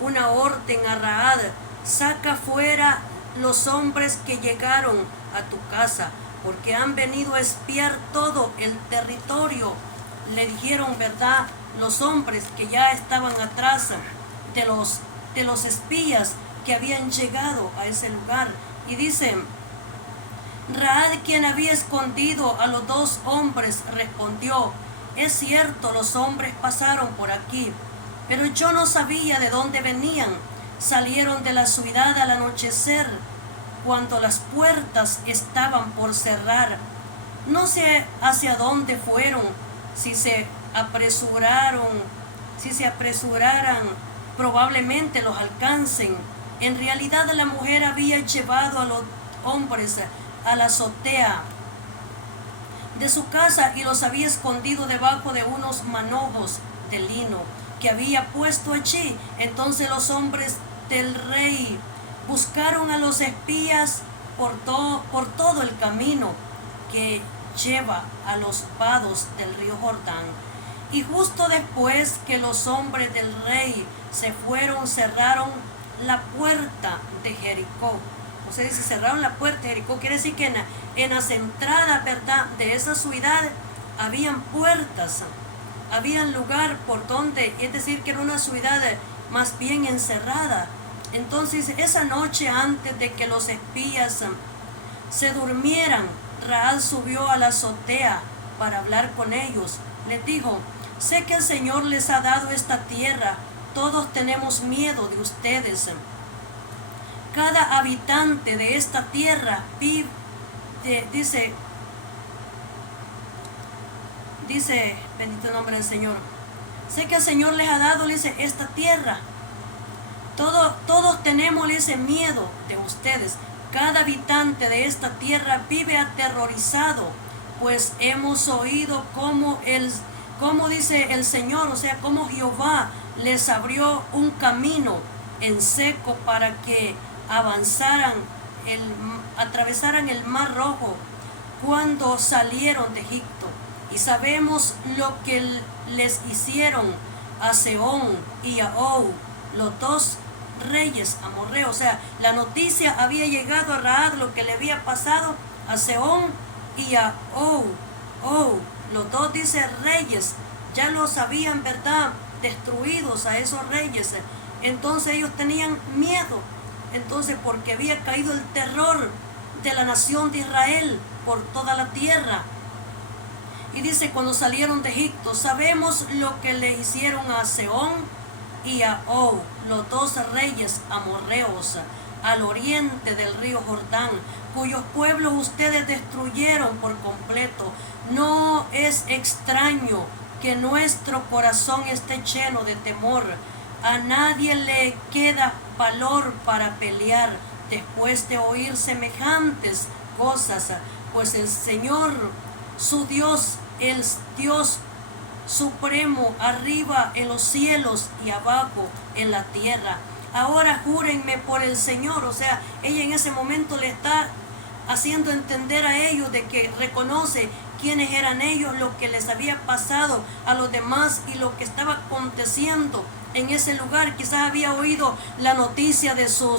una orden a Rahab: saca fuera los hombres que llegaron a tu casa, porque han venido a espiar todo el territorio. Le dijeron, ¿verdad?, los hombres que ya estaban atrás de los espías que habían llegado a ese lugar. Y dice, Rahab, quien había escondido a los 2 hombres, respondió: es cierto, los hombres pasaron por aquí, pero yo no sabía de dónde venían. Salieron de la ciudad al anochecer, cuando las puertas estaban por cerrar. No sé hacia dónde fueron, si se apresuraran, probablemente los alcancen. En realidad la mujer había llevado a los hombres a la azotea de su casa y los había escondido debajo de unos manojos de lino que había puesto allí. Entonces los hombres del rey buscaron a los espías por todo el camino que lleva a los vados del río Jordán. Y justo después que los hombres del rey se fueron, cerraron la puerta de Jericó. O sea, dice, cerraron la puerta de Jericó. Quiere decir que en las entradas, ¿verdad?, de esa ciudad habían puertas, habían lugar por donde, es decir, que era una ciudad más bien encerrada. Entonces, esa noche, antes de que los espías se durmieran, Rahab subió a la azotea para hablar con ellos. Les dijo: sé que el Señor les ha dado esta tierra. Todos tenemos miedo de ustedes. Cada habitante de esta tierra vive, dice, bendito el nombre del Señor. Sé que el Señor les ha dado, dice, esta tierra. Todos tenemos ese miedo de ustedes. Cada habitante de esta tierra vive aterrorizado, pues hemos oído cómo dice el Señor, o sea, cómo Jehová les abrió un camino en seco para que atravesaran el mar Rojo cuando salieron de Egipto. Y sabemos lo que les hicieron a Sehón y a Og, los 2 reyes amorreos. O sea, la noticia había llegado a Rahab, lo que le había pasado a Sehón y a Og. Los 2, dice, reyes, ya los habían, ¿verdad?, destruidos a esos reyes. Entonces ellos tenían miedo, entonces, porque había caído el terror de la nación de Israel por toda la tierra. Y dice, cuando salieron de Egipto, sabemos lo que le hicieron a Sehón y a Og, los 2 reyes amorreos. al oriente del río Jordán, cuyos pueblos ustedes destruyeron por completo. No es extraño que nuestro corazón esté lleno de temor. A nadie le queda valor para pelear después de oír semejantes cosas, pues el Señor, su Dios, el Dios supremo, arriba en los cielos y abajo en la tierra. Ahora júrenme por el Señor. O sea, ella en ese momento le está haciendo entender a ellos de que reconoce quiénes eran ellos, lo que les había pasado a los demás y lo que estaba aconteciendo en ese lugar. Quizás había oído la noticia de su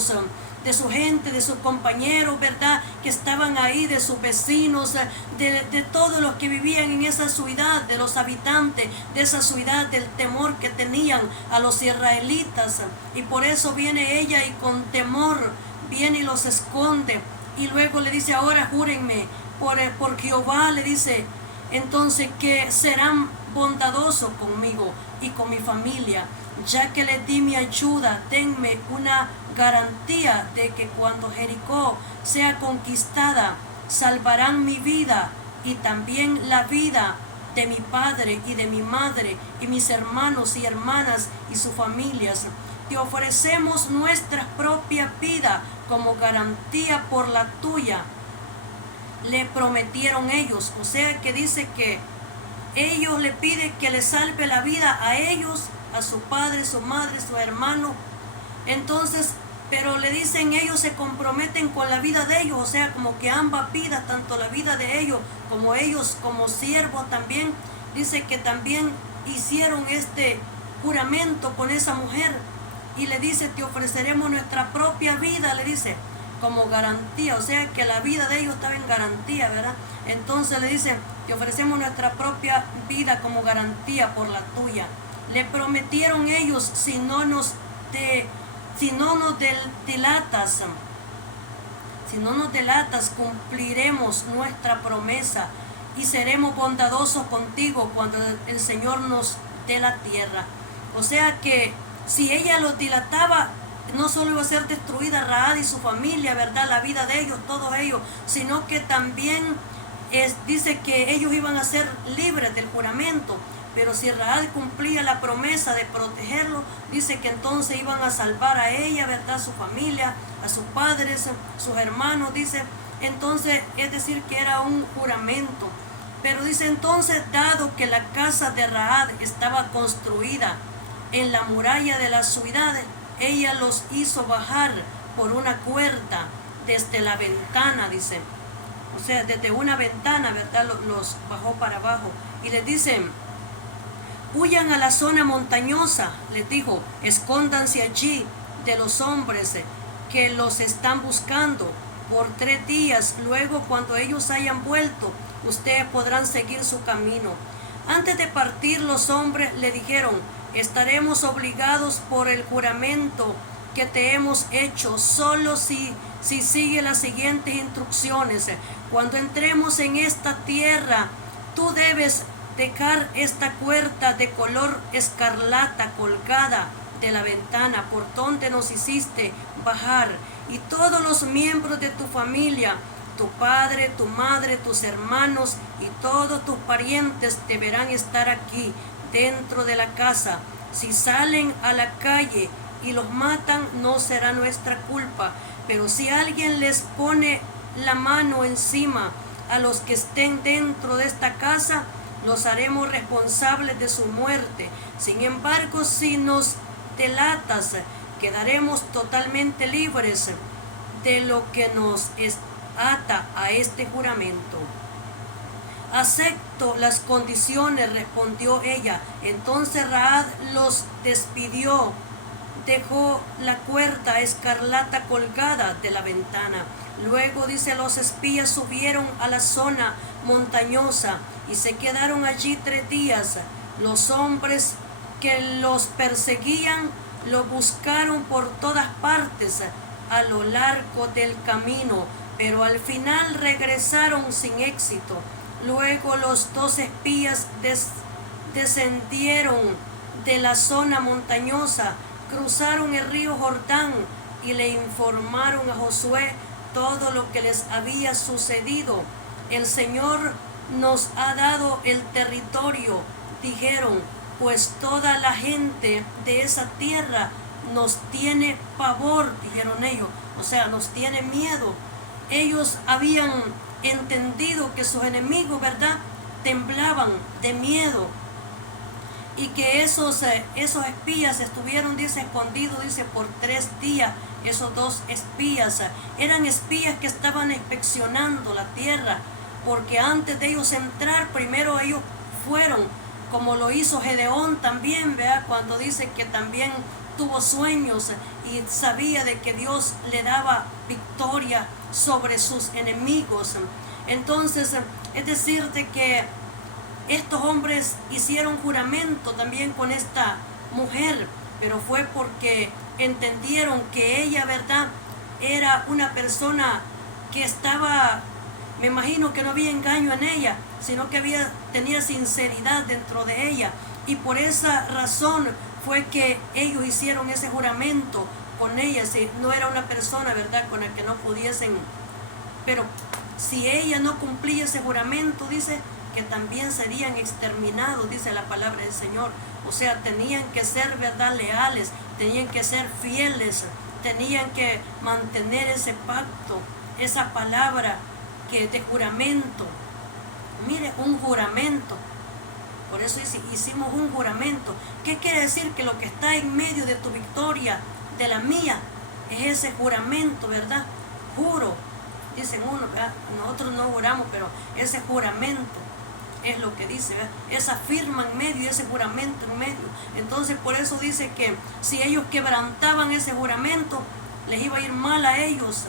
gente, de sus compañeros, ¿verdad? Que estaban ahí, de sus vecinos, de todos los que vivían en esa ciudad, de los habitantes de esa ciudad, del temor que tenían a los israelitas. Y por eso viene ella y con temor viene y los esconde. Y luego le dice, ahora júrenme por Jehová, le dice, entonces que serán bondadosos conmigo y con mi familia, ya que les di mi ayuda. Denme una garantía de que cuando Jericó sea conquistada, salvarán mi vida y también la vida de mi padre y de mi madre y mis hermanos y hermanas y sus familias. Te ofrecemos nuestra propia vida como garantía por la tuya, le prometieron ellos. O sea que dice que ellos le piden que le salve la vida a ellos, a su padre, su madre, su hermano. Entonces, pero le dicen, ellos se comprometen con la vida de ellos, o sea, como que ambas vidas, tanto la vida de ellos como siervos también, dice que también hicieron este juramento con esa mujer y le dice, te ofreceremos nuestra propia vida, le dice, como garantía. O sea que la vida de ellos estaba en garantía, ¿verdad? Entonces le dice, te ofrecemos nuestra propia vida como garantía por la tuya. Le prometieron ellos, si no nos delatas, cumpliremos nuestra promesa y seremos bondadosos contigo cuando el Señor nos dé la tierra. O sea que si ella los dilataba, no solo iba a ser destruida Rahab y su familia, ¿verdad? La vida de ellos, todos ellos, sino que también dice que ellos iban a ser libres del juramento. Pero si Rahab cumplía la promesa de protegerlo, dice que entonces iban a salvar a ella, ¿verdad? Su familia, a sus padres, sus hermanos, dice. Entonces, es decir, que era un juramento. Pero dice entonces, dado que la casa de Rahab estaba construida en la muralla de las ciudades, ella los hizo bajar por una cuerda desde la ventana, dice. O sea, desde una ventana, ¿verdad? Los bajó para abajo. Y les dice, huyan a la zona montañosa, les dijo, escóndanse allí de los hombres que los están buscando por 3 días. Luego, cuando ellos hayan vuelto, ustedes podrán seguir su camino. Antes de partir, los hombres le dijeron, estaremos obligados por el juramento que te hemos hecho, solo si sigue las siguientes instrucciones. Cuando entremos en esta tierra, tú debes dejar esta cuerda de color escarlata colgada de la ventana por donde nos hiciste bajar, y todos los miembros de tu familia, tu padre, tu madre, tus hermanos y todos tus parientes deberán estar aquí dentro de la casa. Si salen a la calle y los matan, no será nuestra culpa, pero si alguien les pone la mano encima a los que estén dentro de esta casa, los haremos responsables de su muerte. Sin embargo, si nos delatas, quedaremos totalmente libres de lo que nos ata a este juramento. Acepto las condiciones, respondió ella. Entonces Rahab los despidió, dejó la cuerda escarlata colgada de la ventana. Luego, dice, los espías subieron a la zona montañosa y se quedaron allí 3 días. Los hombres que los perseguían los buscaron por todas partes a lo largo del camino, pero al final regresaron sin éxito. Luego los 2 espías descendieron de la zona montañosa, cruzaron el río Jordán y le informaron a Josué todo lo que les había sucedido. El Señor nos ha dado el territorio, dijeron, pues toda la gente de esa tierra nos tiene pavor, dijeron ellos, o sea, nos tiene miedo. Ellos habían entendido que sus enemigos, ¿verdad?, temblaban de miedo, y que esos espías estuvieron, dice, escondidos, dice, por 3 días. Esos 2 espías eran espías que estaban inspeccionando la tierra, porque antes de ellos entrar, primero ellos fueron, como lo hizo Gedeón también, ¿verdad?, cuando dice que también tuvo sueños y sabía de que Dios le daba victoria sobre sus enemigos. Entonces, es decir, de que estos hombres hicieron juramento también con esta mujer, pero fue porque entendieron que ella, ¿verdad?, era una persona que estaba, me imagino que no había engaño en ella, sino que tenía sinceridad dentro de ella, y por esa razón fue que ellos hicieron ese juramento con ella. Si no era una persona, ¿verdad?, con la que no pudiesen, pero si ella no cumplía ese juramento, dice que también serían exterminados, dice la palabra del Señor. O sea, tenían que ser, ¿verdad?, leales, tenían que ser fieles, tenían que mantener ese pacto, esa palabra que de juramento. Mire, un juramento. Por eso hicimos un juramento. ¿Qué quiere decir? Que lo que está en medio de tu victoria, de la mía, es ese juramento, ¿verdad? Juro, dicen uno, ¿verdad? Nosotros no juramos, pero ese juramento es lo que dice, ¿verdad? Esa firma en medio, ese juramento en medio. Entonces, por eso dice que si ellos quebrantaban ese juramento, les iba a ir mal a ellos.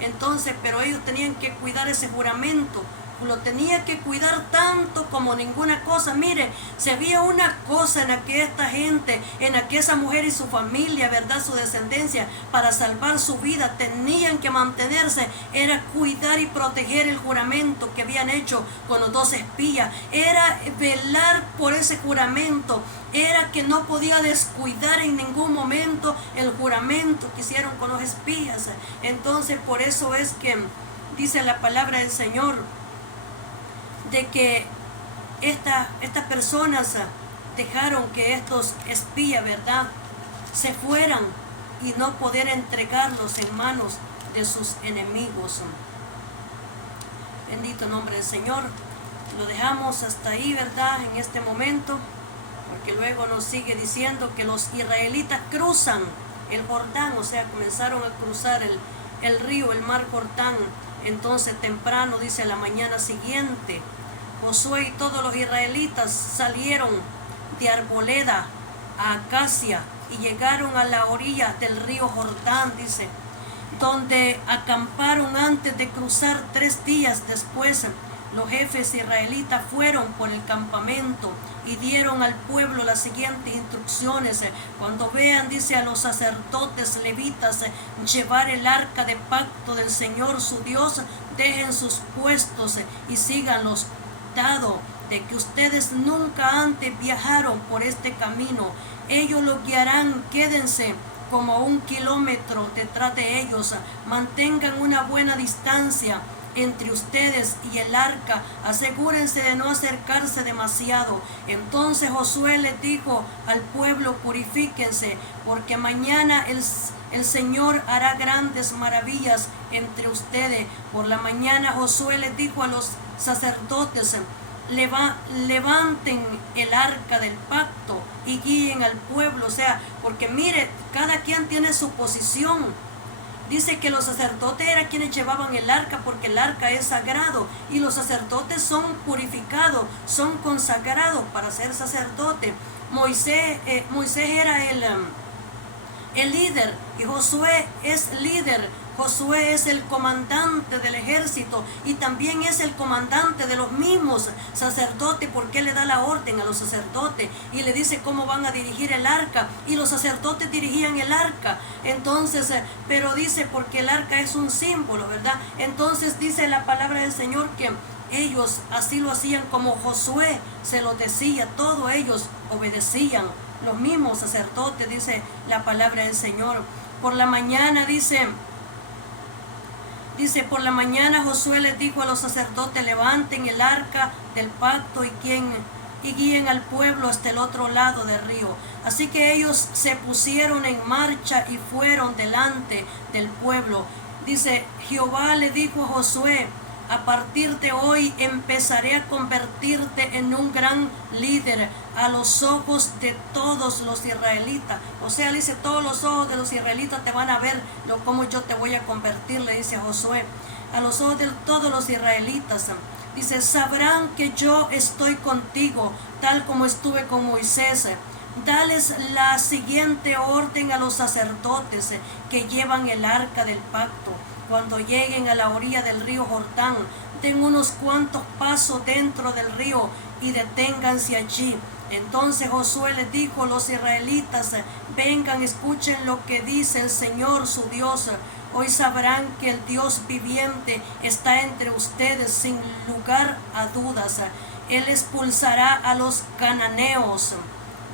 Entonces, pero ellos tenían que cuidar ese juramento. Lo tenía que cuidar tanto como ninguna cosa. Mire, si había una cosa en la que esta gente, en la que esa mujer y su familia, ¿verdad?, su descendencia, para salvar su vida, tenían que mantenerse, era cuidar y proteger el juramento que habían hecho con los 2 espías. Era velar por ese juramento. Era que no podía descuidar en ningún momento el juramento que hicieron con los espías. Entonces, por eso es que dice la palabra del Señor, de que estas personas dejaron que estos espías, ¿verdad?, se fueran y no poder entregarlos en manos de sus enemigos. Bendito nombre del Señor. Lo dejamos hasta ahí, ¿verdad?, en este momento, porque luego nos sigue diciendo que los israelitas cruzan el Jordán, o sea, comenzaron a cruzar el río, el mar Jordán. Entonces temprano, dice, la mañana siguiente, Josué y todos los israelitas salieron de Arboleda a Acacia y llegaron a la orilla del río Jordán, dice, donde acamparon antes de cruzar. 3 días después, los jefes israelitas fueron por el campamento y dieron al pueblo las siguientes instrucciones. Cuando vean, dice, a los sacerdotes levitas llevar el arca de pacto del Señor su Dios, dejen sus puestos y síganlos, dado de que ustedes nunca antes viajaron por este camino. Ellos los guiarán, quédense como 1 kilómetro detrás de ellos, mantengan una buena distancia entre ustedes y el arca, asegúrense de no acercarse demasiado. Entonces Josué les dijo al pueblo, purifíquense, porque mañana el Señor hará grandes maravillas entre ustedes. Por la mañana Josué les dijo a los sacerdotes, levanten el arca del pacto y guíen al pueblo. O sea, porque mire, cada quien tiene su posición. Dice que los sacerdotes eran quienes llevaban el arca, porque el arca es sagrado y los sacerdotes son purificados, son consagrados para ser sacerdote. Moisés era el líder, y Josué es líder. Josué es el comandante del ejército y también es el comandante de los mismos sacerdotes, porque él le da la orden a los sacerdotes y le dice cómo van a dirigir el arca, y los sacerdotes dirigían el arca. Entonces, pero dice, porque el arca es un símbolo, ¿verdad? Entonces dice la palabra del Señor que ellos así lo hacían como Josué se lo decía, todos ellos obedecían, los mismos sacerdotes, dice la palabra del Señor. Por la mañana dice, por la mañana Josué les dijo a los sacerdotes: levanten el arca del pacto y guíen al pueblo hasta el otro lado del río. Así que ellos se pusieron en marcha y fueron delante del pueblo. Dice, Jehová le dijo a Josué: a partir de hoy empezaré a convertirte en un gran líder a los ojos de todos los israelitas. O sea, dice, todos los ojos de los israelitas te van a ver cómo yo te voy a convertir, le dice Josué. A los ojos de todos los israelitas. Dice, sabrán que yo estoy contigo, tal como estuve con Moisés. Dales la siguiente orden a los sacerdotes que llevan el arca del pacto. Cuando lleguen a la orilla del río Jordán, den unos cuantos pasos dentro del río y deténganse allí. Entonces Josué les dijo a los israelitas: vengan, escuchen lo que dice el Señor su Dios. Hoy sabrán que el Dios viviente está entre ustedes sin lugar a dudas. Él expulsará a los cananeos.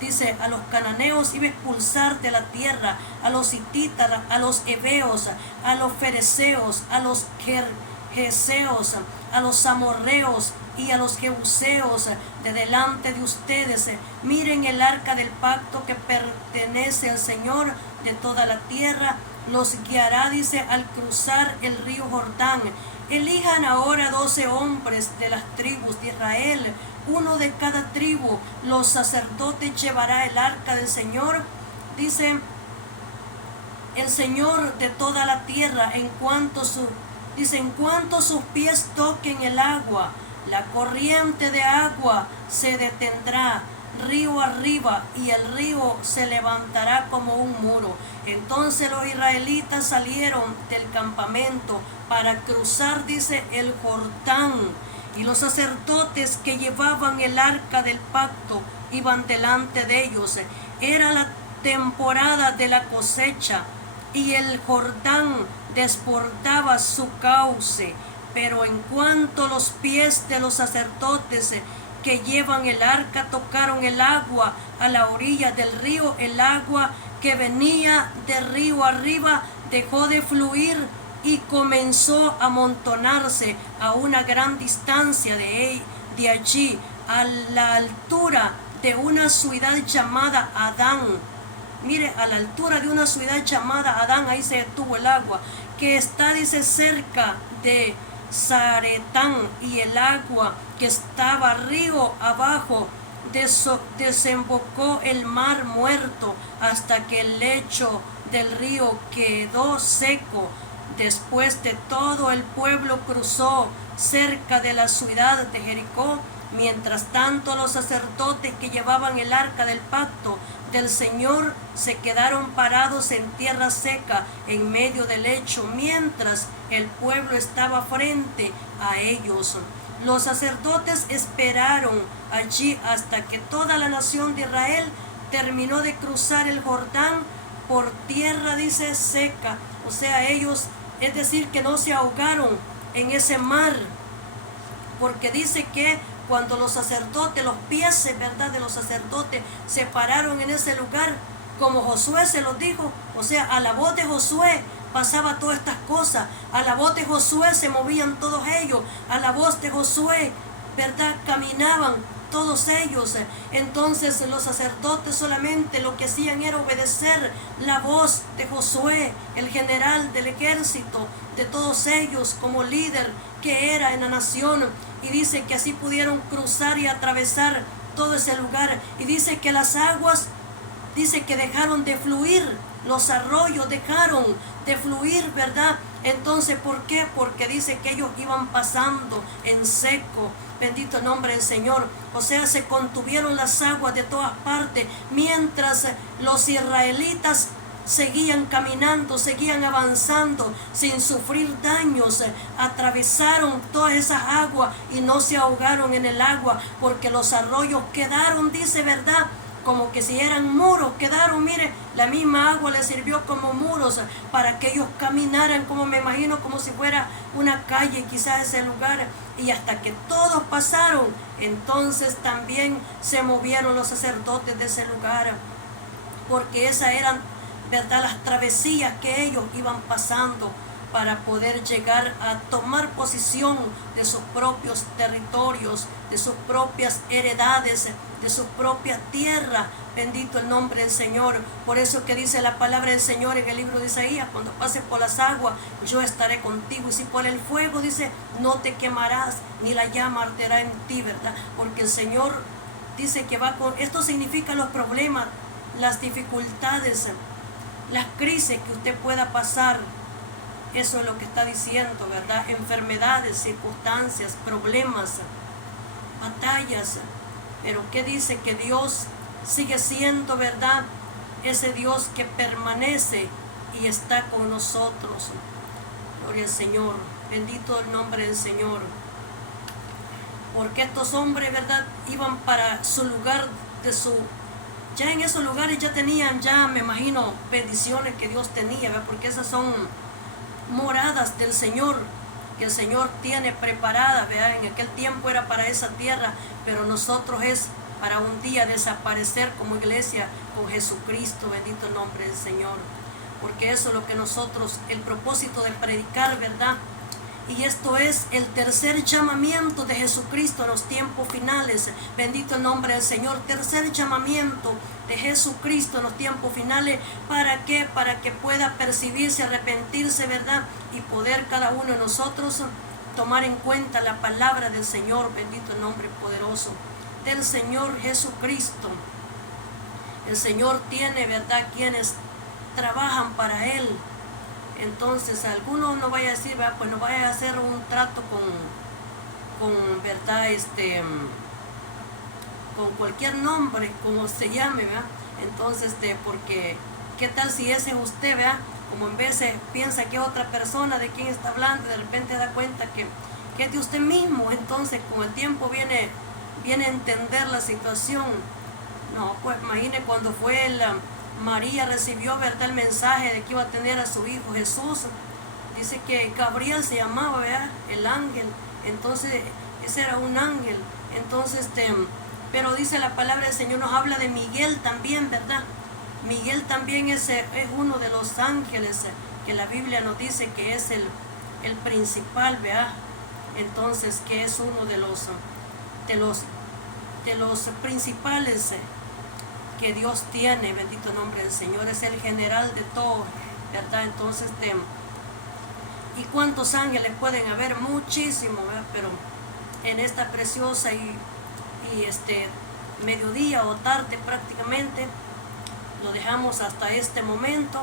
Dice, a los cananeos iba a expulsar de la tierra, a los hititas, a los heveos, a los fereceos, a los gergeseos, a los amorreos y a los jebuseos de delante de ustedes. Miren el arca del pacto que pertenece al Señor de toda la tierra. Los guiará, dice, al cruzar el río Jordán. Elijan ahora 12 hombres de las tribus de Israel, uno de cada tribu. Los sacerdotes llevará el arca del Señor, dice el Señor de toda la tierra, en cuanto sus pies toquen el agua, la corriente de agua se detendrá río arriba y el río se levantará como un muro. Entonces los israelitas salieron del campamento para cruzar, dice, el Jordán, y los sacerdotes que llevaban el arca del pacto iban delante de ellos. Era la temporada de la cosecha y el Jordán desbordaba su cauce, pero en cuanto los pies de los sacerdotes que llevan el arca tocaron el agua a la orilla del río, el agua que venía de río arriba dejó de fluir y comenzó a amontonarse a una gran distancia de allí, a la altura de una ciudad llamada Adán. Mire, a la altura de una ciudad llamada Adán, ahí se detuvo el agua, que está, dice, cerca de Zaretán, y el agua que estaba río abajo desembocó el mar muerto hasta que el lecho del río quedó seco. Después de todo el pueblo cruzó cerca de la ciudad de Jericó. Mientras tanto, los sacerdotes que llevaban el arca del pacto del Señor se quedaron parados en tierra seca en medio del lecho, mientras el pueblo estaba frente a ellos. Los sacerdotes esperaron allí hasta que toda la nación de Israel terminó de cruzar el Jordán por tierra, dice, seca. O sea, ellos, es decir, que no se ahogaron en ese mar, porque dice que cuando los sacerdotes, los pies, ¿verdad?, de los sacerdotes se pararon en ese lugar, como Josué se los dijo, o sea, a la voz de Josué pasaba todas estas cosas, a la voz de Josué se movían todos ellos, a la voz de Josué, ¿verdad?, caminaban todos ellos. Entonces los sacerdotes solamente lo que hacían era obedecer la voz de Josué, el general del ejército, de todos ellos como líder que era en la nación. Y dice que así pudieron cruzar y atravesar todo ese lugar. Y dice que las aguas, dice que dejaron de fluir, los arroyos dejaron de fluir, ¿verdad? Entonces, ¿por qué? Porque dice que ellos iban pasando en seco. Bendito el nombre del Señor. O sea, se contuvieron las aguas de todas partes, mientras los israelitas seguían caminando, seguían avanzando sin sufrir daños. Atravesaron todas esas aguas y no se ahogaron en el agua, porque los arroyos quedaron, dice, ¿verdad?, como que si eran muros, quedaron, mire, la misma agua les sirvió como muros para que ellos caminaran, como me imagino, como si fuera una calle, quizás ese lugar. Y hasta que todos pasaron, entonces también se movieron los sacerdotes de ese lugar, porque esas eran ¿verdad?, las travesías que ellos iban pasando para poder llegar a tomar posesión de sus propios territorios, de sus propias heredades, de sus propias tierras. Bendito el nombre del Señor. Por eso que dice la palabra del Señor en el libro de Isaías: cuando pases por las aguas, yo estaré contigo, y si por el fuego, dice, no te quemarás, ni la llama arderá en ti, ¿verdad? Porque el Señor dice que va con... Esto significa los problemas, las dificultades, las crisis que usted pueda pasar. Eso es lo que está diciendo, ¿verdad? Enfermedades, circunstancias, problemas, batallas. Pero ¿qué dice? Que Dios sigue siendo, ¿verdad?, ese Dios que permanece y está con nosotros. Gloria al Señor. Bendito el nombre del Señor. Porque estos hombres, ¿verdad?, iban para su lugar de su... Ya en esos lugares ya tenían, ya me imagino, bendiciones que Dios tenía, ¿verdad? Porque esas son moradas del Señor, que el Señor tiene preparadas, ¿verdad? En aquel tiempo era para esa tierra, pero nosotros es para un día desaparecer como iglesia con Jesucristo. Bendito el nombre del Señor. Porque eso es lo que nosotros, el propósito de predicar, ¿verdad? Y esto es el tercer llamamiento de Jesucristo en los tiempos finales. Bendito el nombre del Señor. Tercer llamamiento de Jesucristo en los tiempos finales. ¿Para qué? Para que pueda percibirse, arrepentirse, ¿verdad? Y poder cada uno de nosotros tomar en cuenta la palabra del Señor. Bendito el nombre poderoso del Señor Jesucristo. El Señor tiene, ¿verdad?, quienes trabajan para Él. Entonces, algunos no vaya a decir, ¿verdad?, pues no vaya a hacer un trato con ¿verdad?, con cualquier nombre, como se llame, ¿verdad? Entonces, porque ¿qué tal si ese es usted, ¿verdad? Como en veces piensa que es otra persona de quien está hablando, de repente da cuenta que es de usted mismo. Entonces, con el tiempo viene a entender la situación. No, pues imagine cuando fue María recibió, ¿verdad?, el mensaje de que iba a tener a su hijo Jesús. Dice que Gabriel se llamaba, ¿verdad?, el ángel. Entonces, ese era un ángel. Entonces, pero dice la palabra del Señor, nos habla de Miguel también, ¿verdad? Miguel también es uno de los ángeles que la Biblia nos dice que es el principal, ¿verdad? Entonces, que es uno de los principales que Dios tiene. Bendito el nombre del Señor. Es el general de todo, ¿verdad? Entonces, ¿y cuántos ángeles pueden haber? Muchísimos, ¿verdad? Pero en esta preciosa y mediodía o tarde prácticamente, lo dejamos hasta este momento,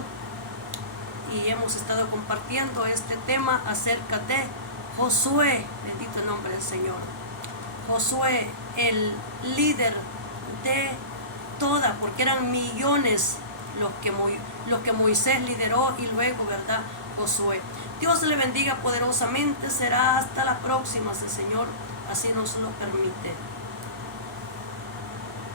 y hemos estado compartiendo este tema acerca de Josué. Bendito el nombre del Señor. Josué, el líder de toda, porque eran millones los que Moisés lideró, y luego, ¿verdad?, Josué. Dios le bendiga poderosamente. Será hasta la próxima, si el Señor así nos lo permite.